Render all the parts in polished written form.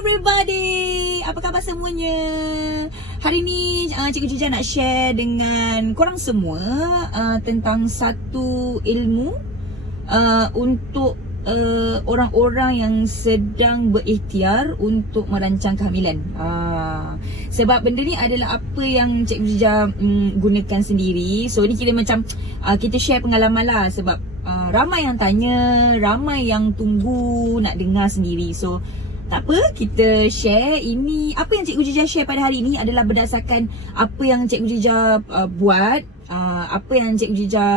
everybody, apa khabar semuanya? Hari ni Cikgu Jija nak share dengan korang semua tentang satu ilmu untuk orang-orang yang sedang berikhtiar untuk merancang kehamilan. Sebab benda ni adalah apa yang Cikgu Jija gunakan sendiri. So ni kira macam kita share pengalaman lah. Sebab ramai yang tanya, ramai yang tunggu nak dengar sendiri. So tak apa, kita share. Ini apa yang Cikgu Jija share pada hari ini adalah berdasarkan apa yang Cikgu Jija buat, apa yang Cikgu Jija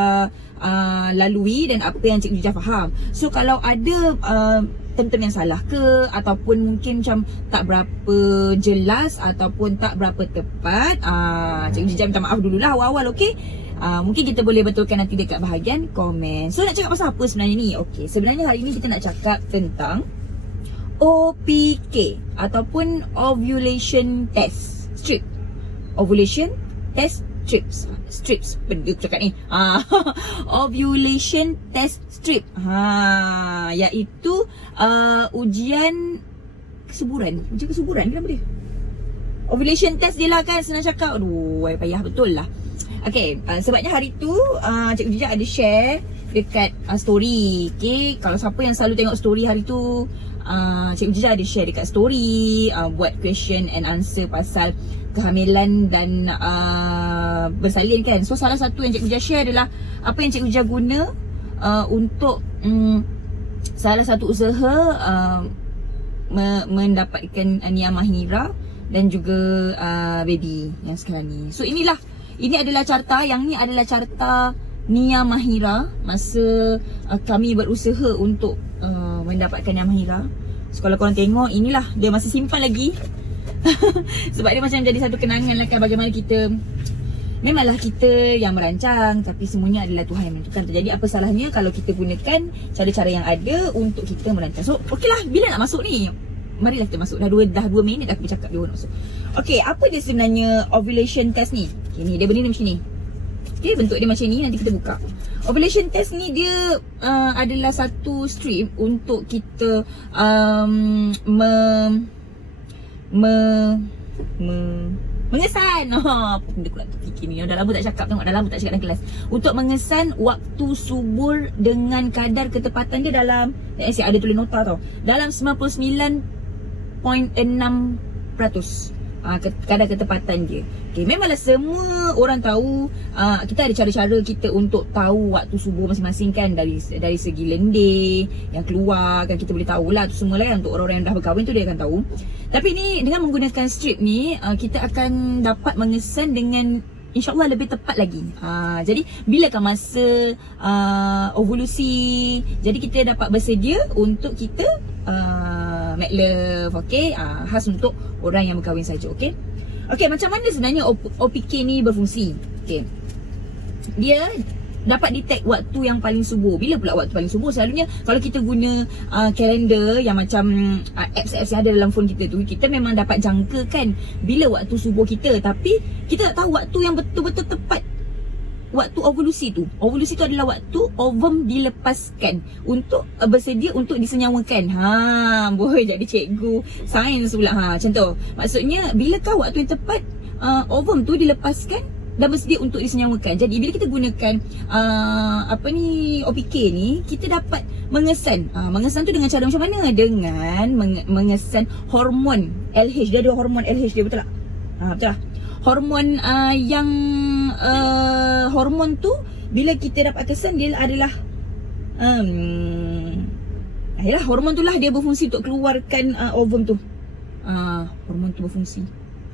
lalui dan apa yang Cikgu Jija faham. So kalau ada term-term yang salah ke, ataupun mungkin macam tak berapa jelas ataupun tak berapa tepat, Cikgu Jija minta maaf dululah awal-awal, okey? Mungkin kita boleh betulkan nanti dekat bahagian komen. So nak cakap pasal apa sebenarnya ni? Okey, sebenarnya hari ni kita nak cakap tentang OPK ataupun Ovulation Test Strip. Ovulation Test Strips. Benda aku cakap ni. Ovulation Test Strip. Iaitu ujian kesuburan. Ujian kesuburan kenapa dia? Ovulation test dia lah kan, senang cakap. Aduh, payah betul lah. Okay, sebabnya hari tu Cikgu Jija ada share dekat story. Okay, kalau siapa yang selalu tengok story hari tu, Cikgu Jija ada share dekat story, buat question and answer pasal kehamilan dan bersalin kan. So salah satu yang Cikgu Jija share adalah apa yang Cikgu Jija guna untuk salah satu usaha mendapatkan Nia Mahira dan juga baby yang sekarang ni. So inilah, ini adalah carta, yang ni adalah carta Nia Mahira masa kami berusaha untuk mendapatkan Nia Mahira. So kalau korang tengok, inilah dia masih simpan lagi. Sebab dia macam jadi satu kenangan lah kan, bagaimana kita, memanglah kita yang merancang, tapi semuanya adalah Tuhan yang menentukan. Jadi apa salahnya kalau kita gunakan cara-cara yang ada untuk kita merancang. So okey lah, bila nak masuk ni? Marilah kita masuk. Dah 2 minit dah aku bercakap dia nak masuk. Okey, apa dia sebenarnya ovulation test ni? Okay, ni dia benda macam ni. Okay, bentuk dia macam ni, nanti kita buka. Ovulation test ni dia adalah satu strip untuk kita mengesan. Apa benda aku nak fikir ni? Dah lama tak cakap, tengok dah lama tak cakap dalam kelas. Untuk mengesan waktu subur dengan kadar ketepatan dia dalam, ada tulis nota tau, dalam 99.6%. Kadar ketepatan dia. Okay, memanglah semua orang tahu, kita ada cara-cara kita untuk tahu waktu subur masing-masing kan. Dari segi lendir yang keluar kan, kita boleh tahulah tu semua lah kan. Untuk orang-orang yang dah berkahwin tu dia akan tahu. Tapi ni dengan menggunakan strip ni, kita akan dapat mengesan dengan InsyaAllah lebih tepat lagi. Jadi bilakah masa ovulasi, jadi kita dapat bersedia untuk kita make love. Okay, khas untuk orang yang berkahwin saja. Okay, macam mana sebenarnya OPK ni berfungsi? Okay, dia dapat detect waktu yang paling subur. Bila pula waktu paling subur? Selalunya kalau kita guna kalender yang macam apps-apps yang ada dalam phone kita tu, kita memang dapat jangkakan bila waktu subur kita. Tapi kita tak tahu waktu yang betul-betul tepat. Waktu ovulasi tu, ovulasi tu adalah waktu ovum dilepaskan untuk bersedia untuk disenyawakan. Boleh jadi cikgu sains pula. Macam tu. Maksudnya bilakah waktu yang tepat ovum tu dilepaskan dan bersedia untuk disenyawakan. Jadi bila kita gunakan OPK ni, kita dapat mengesan. Mengesan tu dengan cara macam mana? Dengan mengesan hormon LH. Dia ada hormon LH dia, betul tak? Betul lah. Hormon yang hormon tu bila kita dapat kesan, dia adalah hormon tu lah dia berfungsi untuk keluarkan ovum tu. Hormon tu berfungsi.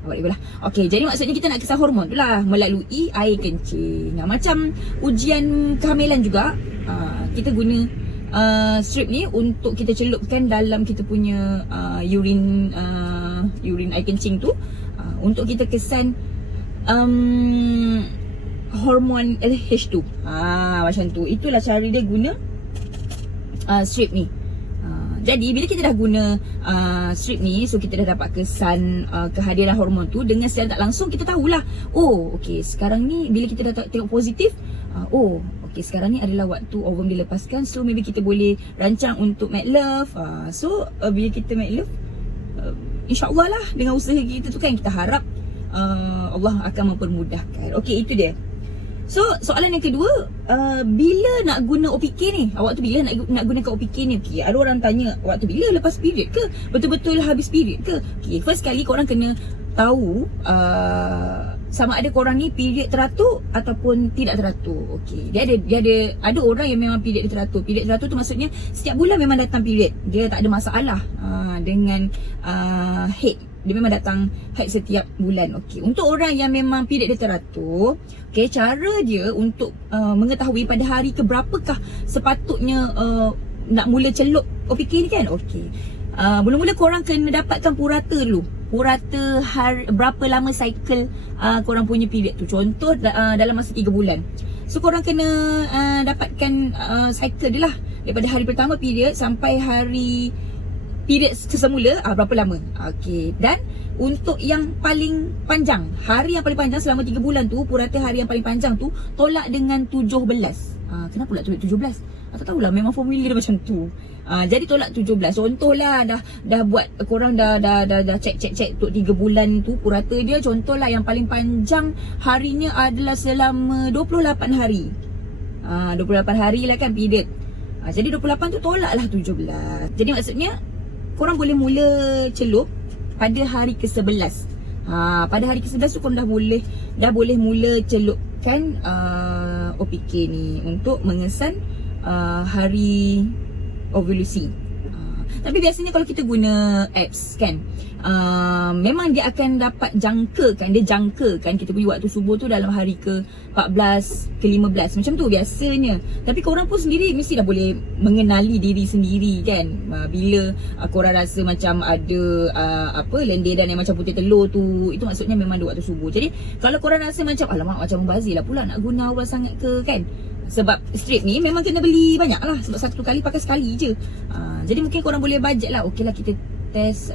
Okey, jadi maksudnya kita nak kesan hormon tu lah melalui air kencing. Macam ujian kehamilan juga, kita guna strip ni untuk kita celupkan dalam kita punya urine air kencing tu, untuk kita kesan hormon LH tu. Macam tu. Itulah cara dia guna strip ni. Jadi bila kita dah guna strip ni, so kita dah dapat kesan kehadiran hormon tu, dengan secara tak langsung kita tahulah, okey, sekarang ni bila kita dah tengok positif, okey, sekarang ni adalah waktu ovum dilepaskan. So maybe kita boleh rancang untuk make love. So bila kita make love, InsyaAllah lah dengan usaha kita tu kan, kita harap Allah akan mempermudahkan. Okey, itu dia. So, soalan yang kedua, bila nak guna OPK ni? Awak tu bila nak gunakan OPK ni? Okay, ada orang tanya, waktu bila? Lepas period ke? Betul-betul habis period ke? Okay, first kali korang kena tahu sama ada korang ni period teratur ataupun tidak teratur. Okey, dia ada orang yang memang period dia teratur. Period teratur tu maksudnya setiap bulan memang datang period. Dia tak ada masalah dengan head. Dia memang datang haid setiap bulan. Okey, untuk orang yang memang period dia teratur, okey, cara dia untuk mengetahui pada hari ke berapakah sepatutnya nak mula celup OPK ni kan. Okey, mula-mula korang kena dapatkan purata dulu. Purata berapa lama cycle korang punya period tu. Contoh dalam masa 3 bulan. So korang kena dapatkan cycle dia lah, daripada hari pertama period sampai hari period kesemula berapa lama. Okey, dan untuk yang paling panjang, hari yang paling panjang selama 3 bulan tu, purata hari yang paling panjang tu tolak dengan 17. Kenapa pula tolak 17? Tak tahulah, memang formula dia macam tu. Jadi tolak 17. Contohlah dah buat, korang dah check untuk 3 bulan tu purata dia, contohlah yang paling panjang harinya adalah selama 28 hari. 28 hari lah kan period. Jadi 28 tu tolaklah 17. Jadi maksudnya korang boleh mula celup pada hari ke-11. Pada hari ke-11 tu korang dah boleh mula celupkan OPK ni untuk mengesan hari ovulasi. Tapi biasanya kalau kita guna apps kan, memang dia akan dapat jangkakan kita punya waktu subuh tu dalam hari ke-14, ke-15 macam tu biasanya. Tapi korang pun sendiri mesti dah boleh mengenali diri sendiri kan, bila korang rasa macam ada lendiran yang macam putih telur tu, itu maksudnya memang ada waktu subuh. Jadi kalau korang rasa macam alamak macam membazir lah pula nak guna aura sangat ke kan, sebab strip ni memang kena beli banyak lah, sebab satu kali pakai sekali je. Jadi mungkin korang boleh budget lah. Okey lah, kita test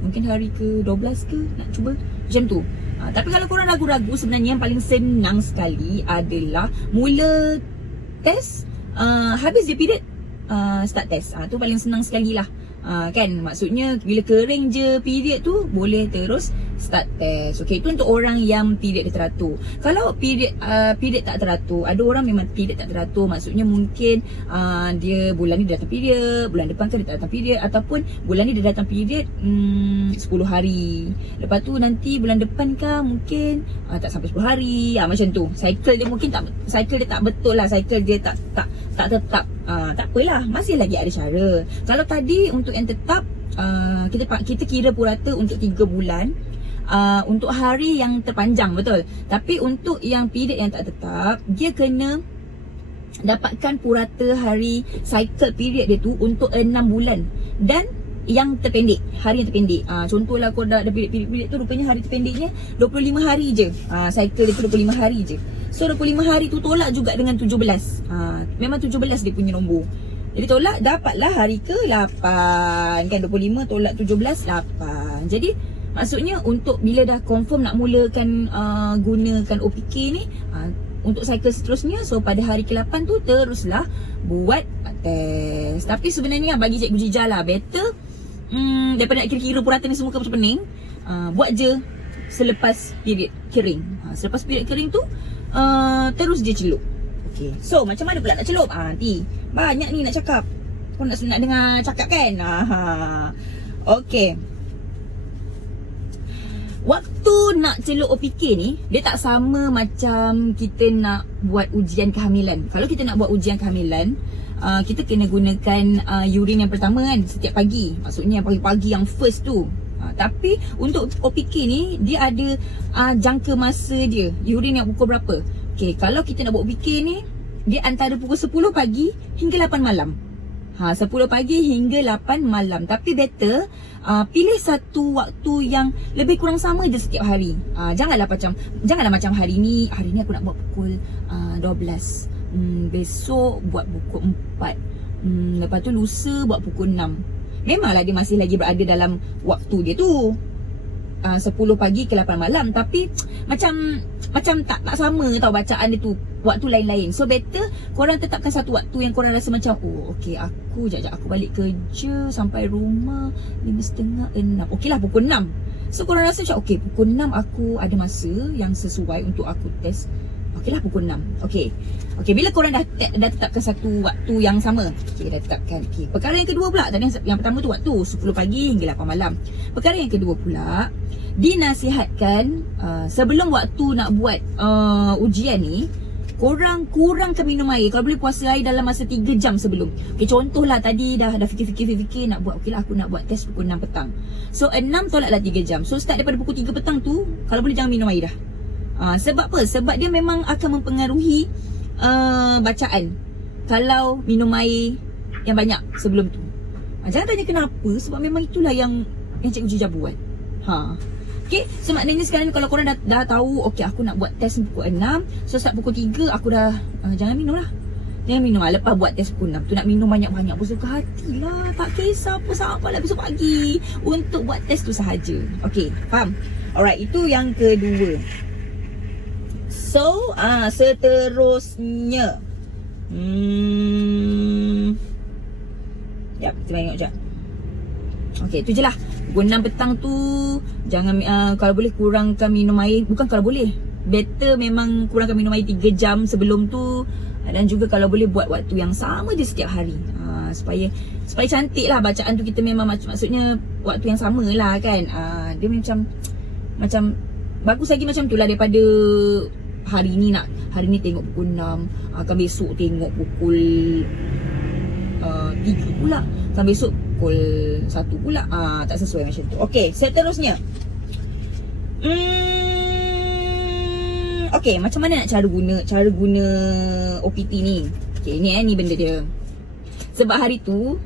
mungkin hari ke-12 ke nak cuba macam tu. Tapi kalau korang ragu-ragu, sebenarnya yang paling senang sekali adalah mula test, habis je period, start test. Tu paling senang sekali lah. Kan, maksudnya bila kering je period tu, boleh terus start test. Okey, itu untuk orang yang period dia teratur. Kalau period tak teratur, ada orang memang period tak teratur, maksudnya mungkin dia bulan ni dia datang period, bulan depan kan dia tak datang period, ataupun bulan ni dia datang period 10 hari, lepas tu nanti bulan depan kan mungkin tak sampai 10 hari, macam tu. Cycle dia mungkin tak betul lah, cycle dia tak tetap. Tak apalah, masih lagi ada cara. Kalau tadi untuk yang tetap, kita kira purata untuk 3 bulan, untuk hari yang terpanjang, betul. Tapi untuk yang period yang tak tetap, dia kena dapatkan purata hari cycle period dia tu untuk 6 bulan. Dan yang terpendek, hari yang terpendek, contohlah kau dah period tu, rupanya hari terpendeknya 25 hari je. Cycle dia tu 25 hari je. So 25 hari tu tolak juga dengan 17. Memang 17 dia punya nombor. Jadi tolak, dapatlah hari ke-8 kan, 25 tolak 17, 8. Jadi maksudnya untuk bila dah confirm nak mulakan gunakan OPK ni, untuk cycle seterusnya, so pada hari ke-8 tu teruslah buat test. Tapi sebenarnya bagi Cikgu Jijah lah, better daripada nak kira-kira purata ni semua macam pening, buat je selepas period kering. Selepas period kering tu terus je celup. Okay, so macam mana pula nak celup? Nanti banyak ni nak cakap. Kau nak dengar cakap kan? Okay, waktu nak celup OPK ni, dia tak sama macam kita nak buat ujian kehamilan. Kalau kita nak buat ujian kehamilan, kita kena gunakan urin yang pertama kan, setiap pagi. Maksudnya pagi-pagi yang first tu. Tapi untuk OPK ni, dia ada jangka masa dia, urin yang pukul berapa. Okay, kalau kita nak buat OPK ni, dia antara pukul 10 pagi hingga 8 malam. 10 pagi hingga 8 malam. Tapi better pilih satu waktu yang lebih kurang sama je setiap hari. Janganlah macam hari ni aku nak buat pukul 12. Besok buat pukul 4. Lepas tu lusa buat pukul 6. Memanglah dia masih lagi berada dalam waktu dia tu, 10 pagi ke 8 malam. Tapi macam macam tak sama tau bacaan dia tu. Waktu lain-lain. So better korang tetapkan satu waktu yang korang rasa macam, oh okey, aku jap aku balik kerja sampai rumah 5.30, 6. Okey lah pukul 6. So korang rasa macam okey, pukul 6 aku ada masa yang sesuai untuk aku test. Okey lah pukul 6. Okey. Okey, bila korang dah tetapkan satu waktu yang sama. Okey, dah tetapkan. Okey. Perkara yang kedua pula, tadi yang pertama tu waktu 10 pagi hingga 8 malam. Perkara yang kedua pula, dinasihatkan sebelum waktu nak buat ujian ni, korang kurangkan minum air. Kalau boleh puasa air dalam masa 3 jam sebelum. Okey, contohlah tadi dah fikir nak buat, okey lah aku nak buat test pukul 6 petang. So 6 tolaklah 3 jam. So start daripada pukul 3 petang tu, kalau boleh jangan minum air dah. Sebab apa? Sebab dia memang akan mempengaruhi bacaan kalau minum air yang banyak sebelum tu. Jangan tanya kenapa, sebab memang itulah yang Cikgu Jijah buat. Okay, so maknanya sekarang kalau korang dah tahu, okay aku nak buat test pukul 6. So start pukul 3 aku dah jangan minum lah. Jangan minum lah. Lepas buat test pukul 6 tu nak minum banyak-banyak bersuka hati lah. Tak kisah apa sampai lah besok pagi untuk buat test tu sahaja. Okay, faham? Alright, itu yang kedua. So seterusnya Sekejap, kita tengok sekejap. Okay, tu je lah. Pukul 6 petang tu jangan kalau boleh kurangkan minum air. Bukan kalau boleh, better memang kurangkan minum air 3 jam sebelum tu. Dan juga kalau boleh buat waktu yang sama je setiap hari, supaya cantik lah bacaan tu. Kita memang maksudnya waktu yang sama lah kan. Dia macam bagus lagi macam tu lah daripada hari ni tengok pukul 6, kan besok tengok pukul 3 pula, kan besok pukul 1 pula. Tak sesuai macam tu. Okay, seterusnya okay, macam mana nak cara guna OPT ni. Okay, ni benda dia. Sebab hari tu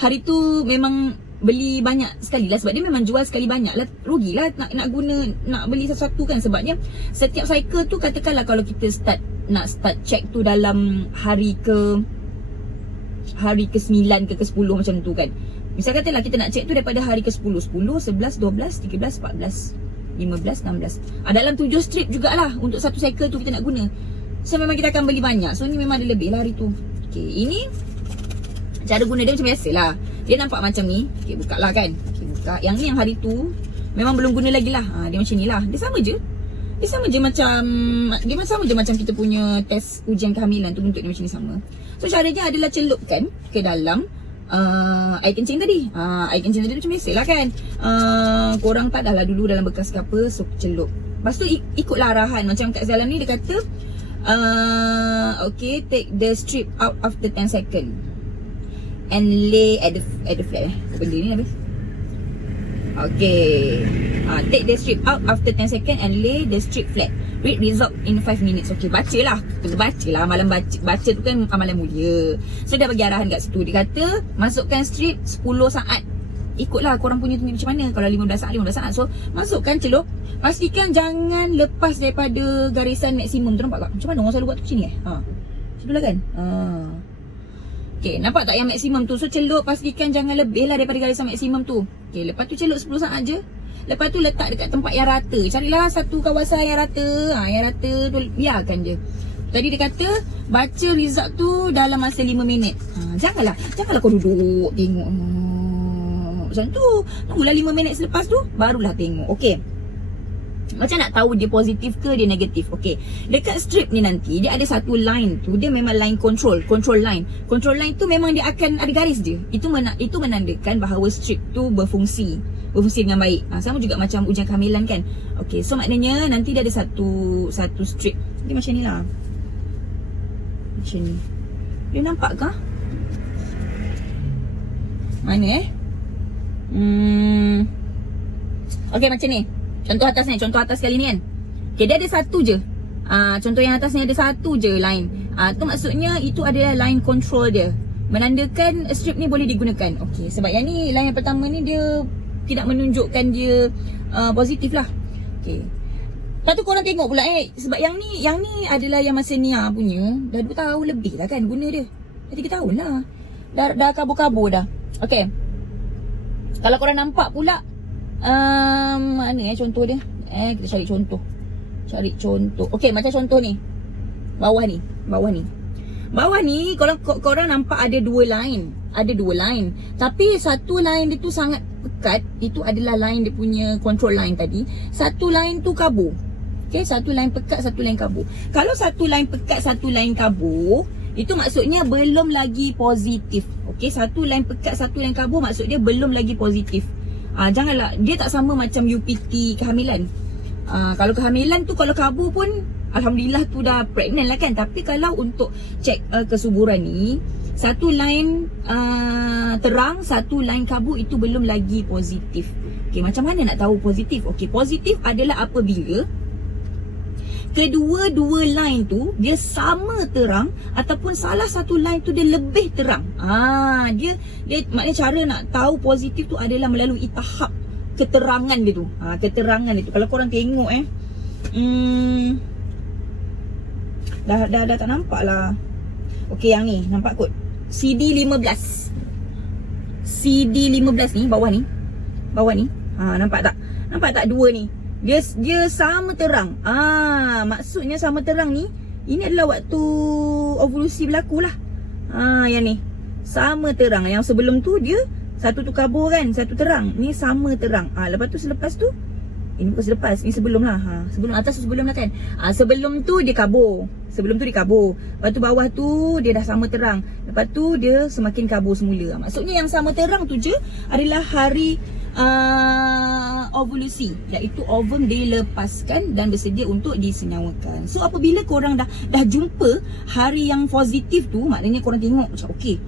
hari tu memang beli banyak sekali lah. Sebab dia memang jual sekali banyak lah. Rugilah nak beli sesuatu kan. Sebabnya setiap cycle tu, katakanlah kalau kita nak start check tu dalam hari ke 9 ke 10 macam tu kan. Misal katalah kita nak check tu daripada hari ke 10, 11, 12, 13, 14, 15, 16. Dalam 7 strip jugalah untuk satu cycle tu kita nak guna. So memang kita akan beli banyak. So ni memang ada lebih lah hari tu. Okay, ini cara guna dia macam biasa lah. Dia nampak macam ni. Okay, buka lah kan. Okay, buka. Yang ni yang hari tu memang belum guna lagi lah. Dia macam ni lah. Dia sama je macam kita punya test ujian kehamilan tu. Bentuk dia macam ni sama. So caranya adalah celupkan ke dalam air kencing tadi. Air kencing tadi macam biasa lah kan. Korang tak dah lah dulu dalam bekas ke apa. So celup. Lepas tu ikutlah arahan. Macam kat dalam ni dia kata okay, take the strip out after 10 second and lay at the flat. Apa benda ni habis? Okay, take the strip out after 10 second and lay the strip flat. Read result in 5 minutes. Okay, bacalah. Kena bacalah. Malam baca tu kan amalan mulia. So dia bagi arahan kat situ. Dia kata masukkan strip 10 saat. Ikutlah korang punya tu macam mana. Kalau 15 saat so masukkan celup. Pastikan jangan lepas daripada garisan maksimum tu. Nampak tak? Macam mana orang selalu buat tu macam ni macam tu lah kan. Okay, nampak tak yang maksimum tu? So celup pastikan jangan lebih lah daripada garisan maksimum tu. Okay, lepas tu celup 10 saat je. Lepas tu letak dekat tempat yang rata. Carilah satu kawasan yang rata. Yang rata tu biarkan je. Tadi dia kata baca result tu dalam masa 5 minit. Janganlah kau duduk tengok macam tu. Tunggulah 5 minit selepas tu barulah tengok. Okay, macam nak tahu dia positif ke dia negatif. Okay, dekat strip ni nanti dia ada satu line tu. Dia memang line control line. Control line tu memang dia akan ada garis dia. Itu menandakan bahawa strip tu berfungsi dengan baik. Sama juga macam ujian kehamilan kan. Okay, so maknanya nanti dia ada satu strip. Dia macam ni lah. Macam ni. Dia nampak kah? Mana okay, macam ni. Contoh atas sekali ni kan. Okay, dia ada satu je. Contoh yang atas ni ada satu je line. Tu maksudnya itu adalah line control dia. Menandakan strip ni boleh digunakan. Okay, sebab yang ni line yang pertama ni dia tidak menunjukkan dia positif lah. Okay. Lepas tu korang tengok pula sebab yang ni adalah yang masa Nia punya. Dah 2 tahun lebih lah kan guna dia. Dah 3 tahun lah. Dah kabur-kabur dah. Okay. Kalau korang nampak pula mana contoh dia? Kita cari contoh. Cari contoh. Okey, macam contoh ni. Bawah ni. Bawah ni korang nampak ada dua line. Ada dua line. Tapi satu line dia tu sangat pekat. Itu adalah line dia punya control line tadi. Satu line tu kabur. Okey, satu line pekat, satu line kabur. Kalau satu line pekat, satu line kabur, itu maksudnya belum lagi positif. Okey, satu line pekat, satu line kabur maksud dia belum lagi positif. Janganlah, dia tak sama macam UPT kehamilan. Kalau kehamilan tu kalau kabur pun alhamdulillah tu dah pregnant lah kan. Tapi kalau untuk cek kesuburan ni, satu line terang, satu line kabur, itu belum lagi positif. Okey, macam mana nak tahu positif? Okey, positif adalah apabila kedua-dua line tu dia sama terang ataupun salah satu line tu dia lebih terang. Dia maknanya cara nak tahu positif tu adalah melalui tahap keterangan dia tu. Keterangan dia tu. Kalau korang tengok dah tak nampak lah. Okey, yang ni nampak kot. CD15 ni bawah ni. Nampak tak? Nampak tak dua ni? Dia sama terang. Maksudnya sama terang ni, ini adalah waktu ovulasi berlaku lah. Yang ni sama terang. Yang sebelum tu dia satu tu kabur kan, satu terang. Ni sama terang. Lepas tu selepas tu, ini bukan selepas, ni sebelum lah. Sebelum atas tu sebelum lah kan. Sebelum tu dia kabur. Lepas tu bawah tu dia dah sama terang. Lepas tu dia semakin kabur semula. Maksudnya yang sama terang tu je adalah hari ovulasi, iaitu ovum dilepaskan dan bersedia untuk disenyawakan. So apabila korang dah jumpa hari yang positif tu, maknanya korang tengok macam okey,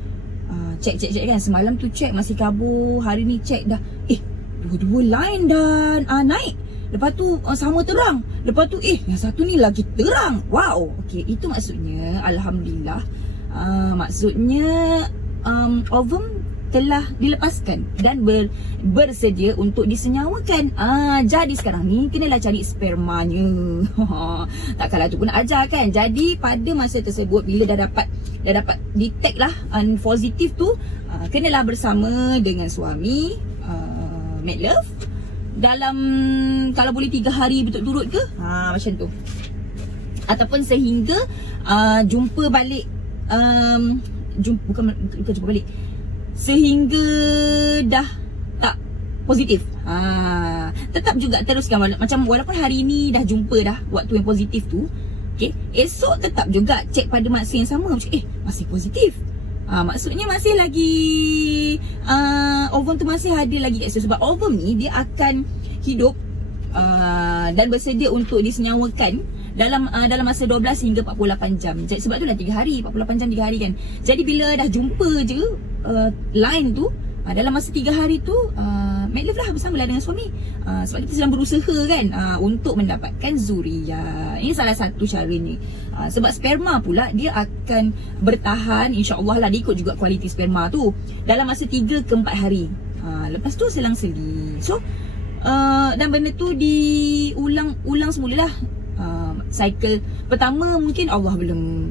cek kan, semalam tu cek masih kabur, hari ni cek dah dua-dua line dan naik. Lepas tu sama terang. Lepas tu yang satu ni lagi terang. Wow. Okey, itu maksudnya alhamdulillah. Maksudnya ovum telah dilepaskan dan bersedia untuk disenyawakan. Jadi sekarang ni kenalah cari spermanya. Takkanlah tu pun nak ajar kan. Jadi pada masa tersebut, bila dah dapat detect lah positif tu, kenalah bersama dengan suami, make love dalam, kalau boleh 3 hari berturut-turut ke, macam tu. Ataupun sehingga jumpa balik, bukan jumpa balik, sehingga dah tak positif. Tetap juga teruskan, macam walaupun hari ni dah jumpa dah waktu yang positif tu, okay, esok tetap juga cek pada masa yang sama, macam masih positif. Maksudnya masih lagi ovum tu masih ada lagi akses. Sebab ovum ni dia akan hidup dan bersedia untuk disenyawakan dalam masa 12 hingga 48 jam. Jadi sebab tu dah 3 hari, 48 jam 3 hari kan. Jadi bila dah jumpa je line tu, dalam masa 3 hari tu make love lah bersama dengan suami. Sebab kita sedang berusaha kan untuk mendapatkan zuriat. Ini salah satu cara ni. Sebab sperma pula dia akan bertahan, insya-Allah lah, diikut juga kualiti sperma tu, dalam masa 3 ke 4 hari. Lepas tu selang-seli. So dan benda tu diulang semula lah. Cycle pertama mungkin Allah belum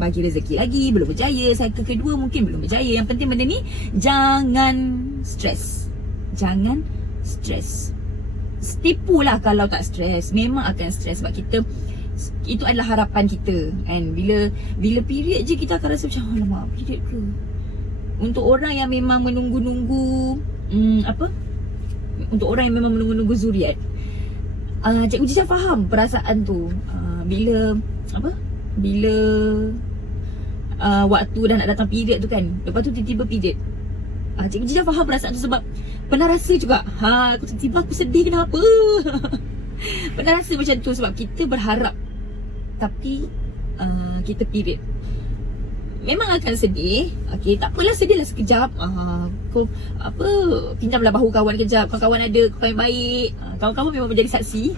bagi rezeki lagi, belum berjaya. Cycle kedua mungkin belum berjaya. Yang penting benda ni jangan stres. Jangan stres. Tipu lah kalau tak stres. Memang akan stres sebab kita, itu adalah harapan kita kan. Bila period je kita akan rasa macam alamak, period ke. Untuk orang yang memang menunggu-nunggu untuk orang yang memang menunggu-nunggu zuriat, Cikgu Jijah faham perasaan tu. Bila waktu dah nak datang period tu kan, lepas tu tiba-tiba period, Cikgu Jijah faham perasaan tu. Sebab pernah rasa juga, tiba-tiba aku sedih kenapa. Pernah rasa macam tu. Sebab kita berharap tapi kita period, memang akan sedih. Okay, tak apalah, sedihlah sekejap. Pinjamlah bahu kawan kejap. Kawan-kawan ada, kawan baik, kawan-kawan memang menjadi saksi.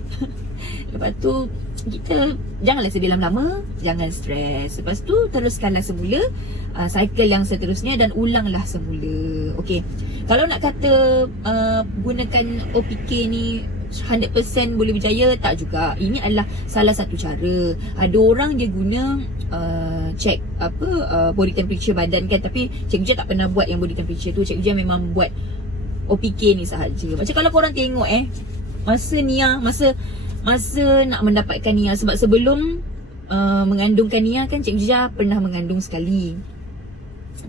Lepas tu kita janganlah sedih lama-lama, jangan stres. Lepas tu teruskanlah semula cycle yang seterusnya dan ulanglah semula. Okey, kalau nak kata gunakan OPK ni 100% boleh berjaya, tak juga. Ini adalah salah satu cara. Ada orang dia guna check body temperature badan kan, tapi Cikgu Jia tak pernah buat yang body temperature tu. Cikgu Jia memang buat OPK ni sahaja. Macam kalau korang tengok masa Nia, masa masa nak mendapatkan Nia. Sebab sebelum mengandungkan Nia kan Cikgu Jijah pernah mengandung sekali.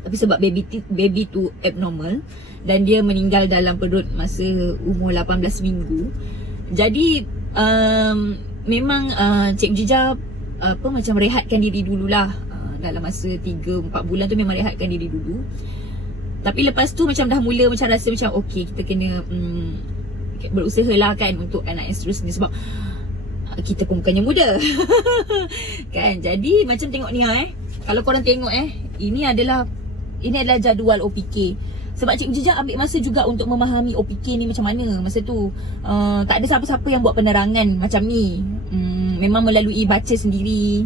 Tapi sebab baby tu abnormal dan dia meninggal dalam perut masa umur 18 minggu. Jadi memang Cikgu Jijah macam rehatkan diri dululah. Dalam masa 3-4 bulan tu memang rehatkan diri dulu. Tapi lepas tu macam dah mula macam rasa macam okey, kita kena berusaha lah kan untuk anak yang seterusnya. Sebab kita pun bukannya muda kan. Jadi macam tengok Nia kalau korang tengok ini adalah jadual OPK. Sebab Cikgu Jijah ambil masa juga untuk memahami OPK ni macam mana masa tu. Tak ada siapa-siapa yang buat penerangan macam ni. Memang melalui baca sendiri.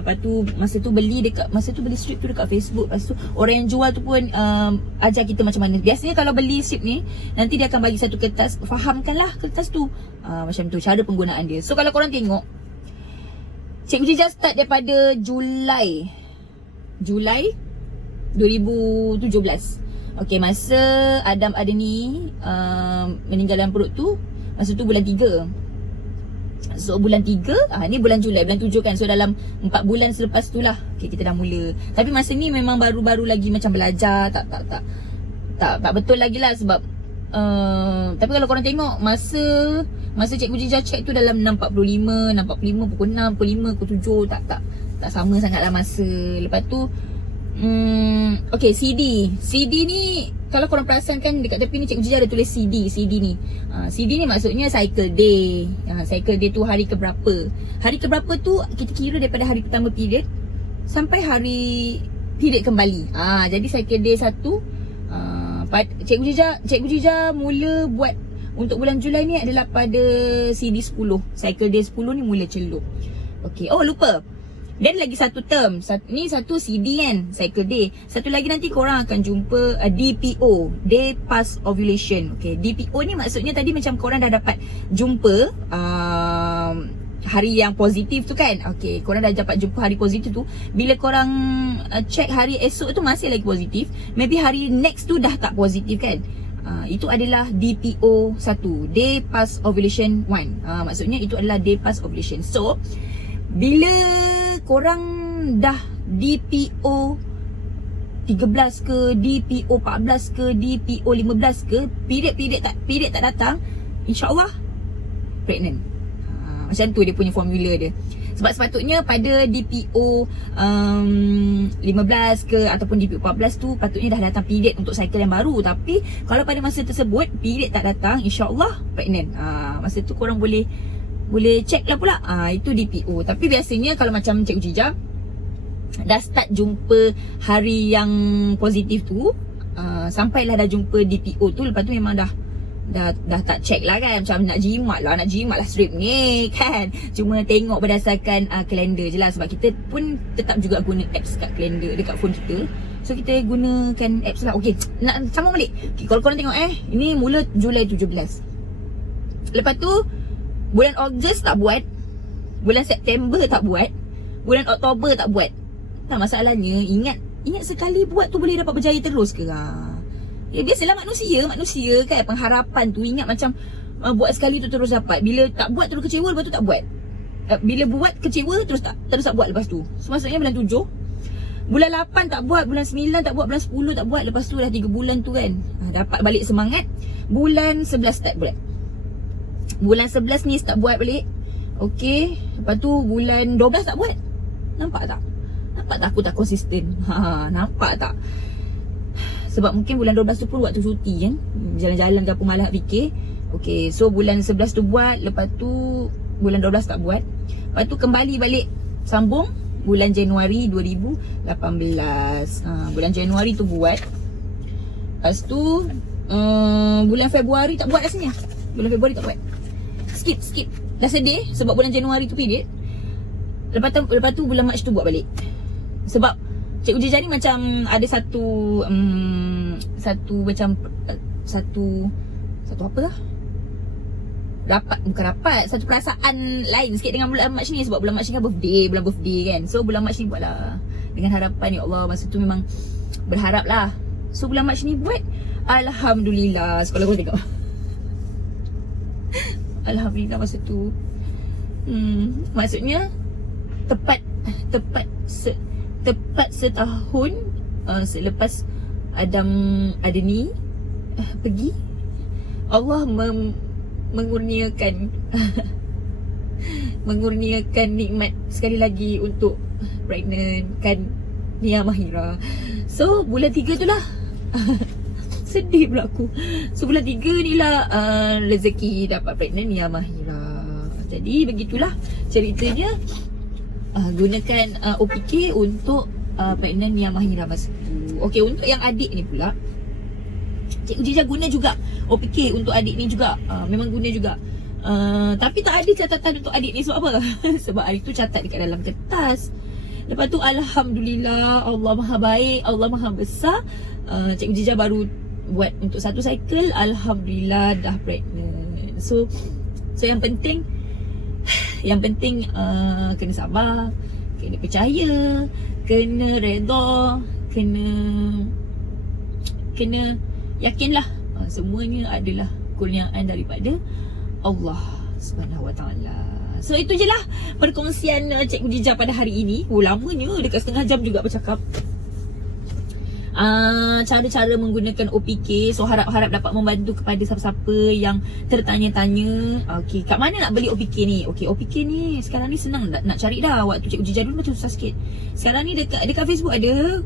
Lepas tu masa tu beli strip tu dekat Facebook. Lepas tu orang yang jual tu pun ajar kita macam mana. Biasanya kalau beli strip ni, nanti dia akan bagi satu kertas, fahamkanlah kertas tu. Macam tu cara penggunaan dia. So kalau korang tengok, Cikgu Jijah start daripada Julai 2017. Okay, masa Adam Adeni meninggal dalam perut tu, masa tu bulan 3. So bulan 3, ni bulan Julai, bulan 7 kan. So dalam 4 bulan selepas tu lah kita dah mula. Tapi masa ni memang baru-baru lagi macam belajar. Tak betul lagi lah. Sebab tapi kalau korang tengok masa Cikgu Jijah check tu dalam 6.45 pukul 6, pukul 5, pukul 7. Tak sama sangat lah masa. Lepas tu okay, CD ni kalau korang perasan kan dekat tepi ni Cikgu Jijah ada tulis CD ni. CD ni maksudnya cycle day. Cycle day tu hari keberapa. Hari keberapa tu kita kira daripada hari pertama period sampai hari period kembali. Jadi cycle day 1. Cikgu Jijah mula buat untuk bulan Julai ni adalah pada CD 10. Cycle day 10 ni mula celup. Okay, lupa. Dan lagi satu term. Ni satu CD kan, cycle day. Satu lagi nanti korang akan jumpa DPO, day past ovulation. Okay, DPO ni maksudnya tadi macam korang dah dapat jumpa hari yang positif tu kan. Okay, korang dah dapat jumpa hari positif tu. Bila korang check hari esok tu masih lagi positif, maybe hari next tu dah tak positif kan. Itu adalah DPO 1, day past ovulation 1. Maksudnya itu adalah day past ovulation. So bila korang dah DPO 13 ke, DPO 14 ke, DPO 15 ke, period tak datang, InsyaAllah pregnant. Macam tu dia punya formula dia. Sebab sepatutnya pada DPO 15 ke ataupun DPO 14 tu patutnya dah datang period untuk cycle yang baru. Tapi kalau pada masa tersebut period tak datang, InsyaAllah pregnant. Masa tu korang boleh check lah pula. Itu DPO. Tapi biasanya kalau macam Cikgu Jijah dah start jumpa hari yang positif tu, sampailah dah jumpa DPO tu, lepas tu memang dah tak check lah kan. Macam nak jimat lah strip ni kan. Cuma tengok berdasarkan kalender je lah. Sebab kita pun tetap juga guna apps kat kalender dekat phone kita. So kita gunakan apps lah. Okay, nak sambung balik. Okay, kalau korang tengok ini mula Julai 17. Lepas tu bulan Ogos tak buat, bulan September tak buat, bulan Oktober tak buat. Tak, masalahnya ingat sekali buat tu boleh dapat berjaya terus ke? Ya biasalah manusia kan, pengharapan tu ingat macam buat sekali tu terus dapat. Bila tak buat terus kecewa, lepas tu tak buat. Bila buat kecewa terus tak buat lepas tu. So maksudnya bulan 7, bulan 8 tak buat, bulan 9 tak buat, bulan 10 tak buat, lepas tu dah 3 bulan tu kan. Dapat balik semangat. Bulan 11 start buat. Bulan 11 ni start buat balik. Okay, lepas tu bulan 12 tak buat. Nampak tak aku tak konsisten? Nampak tak? Sebab mungkin bulan 12 tu pun waktu cuti kan, jalan-jalan ke apa, malah fikir. Okay, so bulan 11 tu buat, lepas tu bulan 12 tak buat. Lepas tu kembali balik, sambung bulan Januari 2018. Bulan Januari tu buat. Lepas tu bulan Februari tak buat rasanya. Bulan Februari tak buat. Skip. Dah sedih sebab bulan Januari tu period. Lepas tu bulan Mac tu buat balik. Sebab Cikgu Jijah ni macam ada satu apa lah? Satu perasaan lain sikit dengan bulan Mac ni. Sebab bulan Mac ni kan bulan birthday kan. So bulan Mac ni buat lah dengan harapan, ya Allah, masa tu memang berharap lah. So bulan Mac ni buat, Alhamdulillah. Sekolah kau tengok, Alhamdulillah masa tu Maksudnya tepat setahun selepas Adam Adeni pergi, Allah mengurniakan mengurniakan nikmat sekali lagi untuk pregnant kan Nia Mahira. So bulan 3 tu lah sedih pula aku. So bulan 3 ni lah rezeki dapat pregnant Nia Mahira. Jadi begitulah ceritanya. Gunakan OPK untuk pregnant Nia Mahira masa tu. Okey, untuk yang adik ni pula, Cikgu Jija guna juga OPK untuk adik ni juga. Memang guna juga. Tapi tak ada catatan untuk adik ni. Sebab apa? Sebab hari tu catat dekat dalam kertas. Lepas tu Alhamdulillah, Allah Maha Baik, Allah Maha Besar, Cikgu Jija baru buat untuk satu cycle, Alhamdulillah dah pregnant. So yang penting kena sabar, kena percaya, kena redha, kena yakinlah semuanya adalah kurniaan daripada Allah Subhanahu Wa Taala. So itu je lah perkongsian Cikgu Jija pada hari ini. Lamanya dekat setengah jam juga bercakap. Cara-cara menggunakan OPK. So harap-harap dapat membantu kepada siapa-siapa yang tertanya-tanya, okey, kat mana nak beli OPK ni? Okey, OPK ni sekarang ni senang nak cari dah. Waktu Cikgu Jija dulu macam susah sikit. Sekarang ni dekat Facebook ada.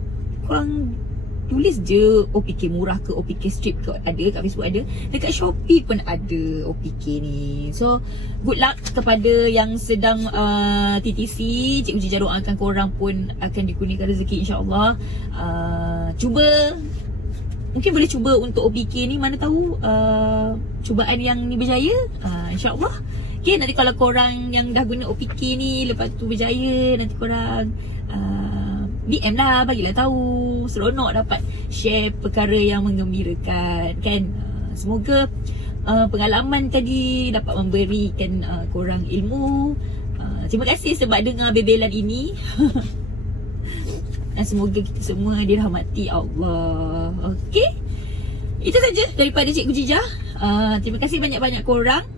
Korang tulis je OPK murah ke OPK strip ke, ada kat Facebook ada. Dekat Shopee pun ada OPK ni. So good luck kepada yang sedang TTC. Cikgu Jija doakan korang pun akan dikurniakan rezeki insya-Allah. Cuba, mungkin boleh cuba untuk OPK ni, mana tahu cubaan yang ni berjaya, insya-Allah. Okay, nanti kalau korang yang dah guna OPK ni lepas tu berjaya, nanti korang DM lah, bagilah tahu. Seronok dapat share perkara yang menggembirakan kan. Semoga pengalaman tadi dapat memberikan korang ilmu. Terima kasih sebab dengar bebelan ini. Dan semoga kita semua dirahmati Allah. Okey, itu saja daripada Cikgu Jija. Terima kasih banyak-banyak korang.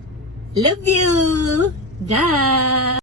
Love you. Dah.